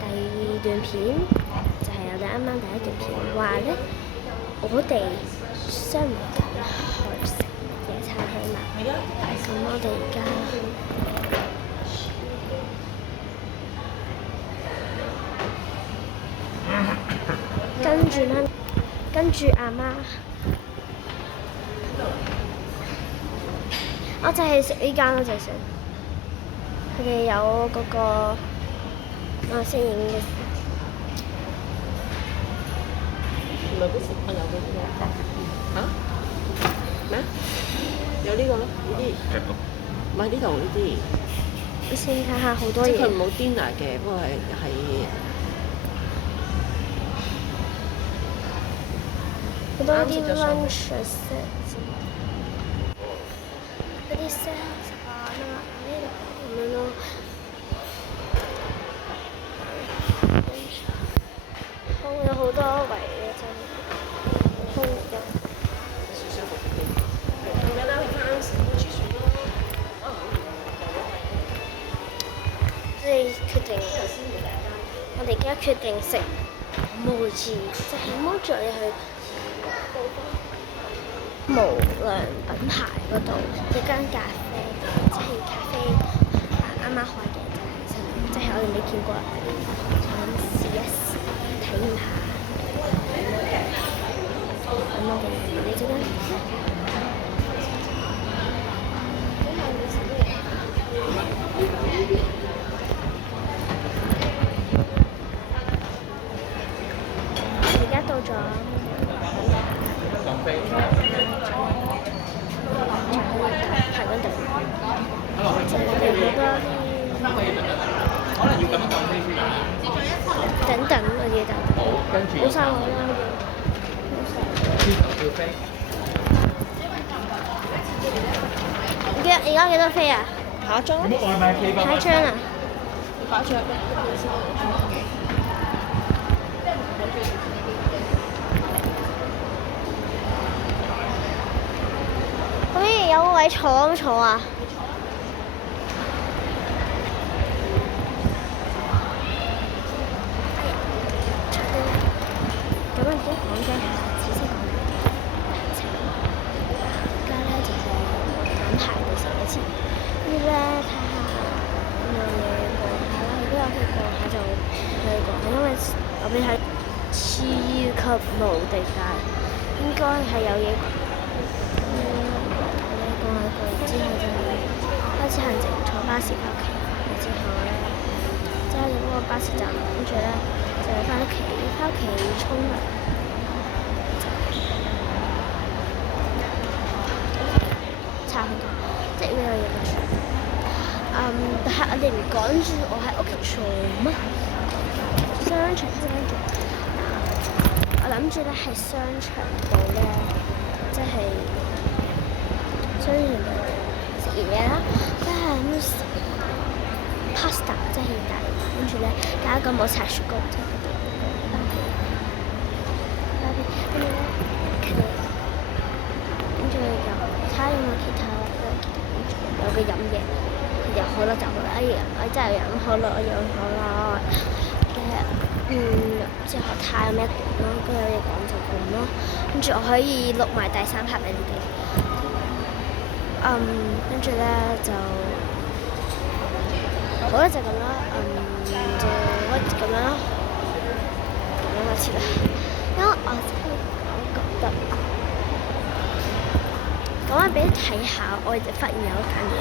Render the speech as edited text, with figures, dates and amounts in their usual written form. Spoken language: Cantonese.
第二段片，就係我哋啱啱第一段片話咧，我哋相唔緊去食野餐廳啦。咁我哋而家跟住阿媽，我就係食呢間咯，就係食。佢哋有嗰個我先影嘅。唔係嗰時我有嗰啲咩？嚇？咩？有呢個咯，呢啲。唔係呢度呢啲。你先睇下好多嘢。即係佢冇 dinner 嘅，不過係好多啲 lunch set，嗰啲 set 啊，呢度咁樣咯。有好多位嘅真係，空嘅。即係決定，我哋而家決定食無字，就係摸住你去無良品牌嗰度一間咖啡，即係咖啡啱啱開嘅，即係我哋未見過，想試一試體驗下。咁我哋你陣間。而家到咗排緊隊，就係好多等等嗰啲等，冇晒我啦。而家幾多飛啊？下一張咯。下一張啊？下一張。可以有位坐唔坐啊？咁樣先講嘅，仔細講。而家咧就係品牌嘅時候先，跟住咧睇下有冇嘢過下啦。如果有嘢過下就去過下，因為我哋係超級無敵大，應該係有嘢。之後就開始行程，坐巴士翻屋企。之後咧，揸咗嗰個巴士站，跟住咧就翻屋企沖涼。差唔多，即係呢個嘢嘅。但係我哋唔趕住我喺屋企做乜？商場我諗住咧喺商場度咧，即係商場度食完嘢啦，即係咁食 pasta 即係意大利，跟住咧加一個冇搽雪糕，即係嗰啲跟住咧跟住又睇下有冇其他有個飲嘢，有可樂就可樂，哎呀我真係飲可樂，我飲可樂。之後睇下有咩講咯，跟住有嘢講就講咯，跟住我可以錄埋第3 part 俾你哋。跟住咧就好啦，就咁啦。就咁樣咯，咁樣開始啦。因為我真係覺得講翻俾你睇下，我哋發現有一間嘢。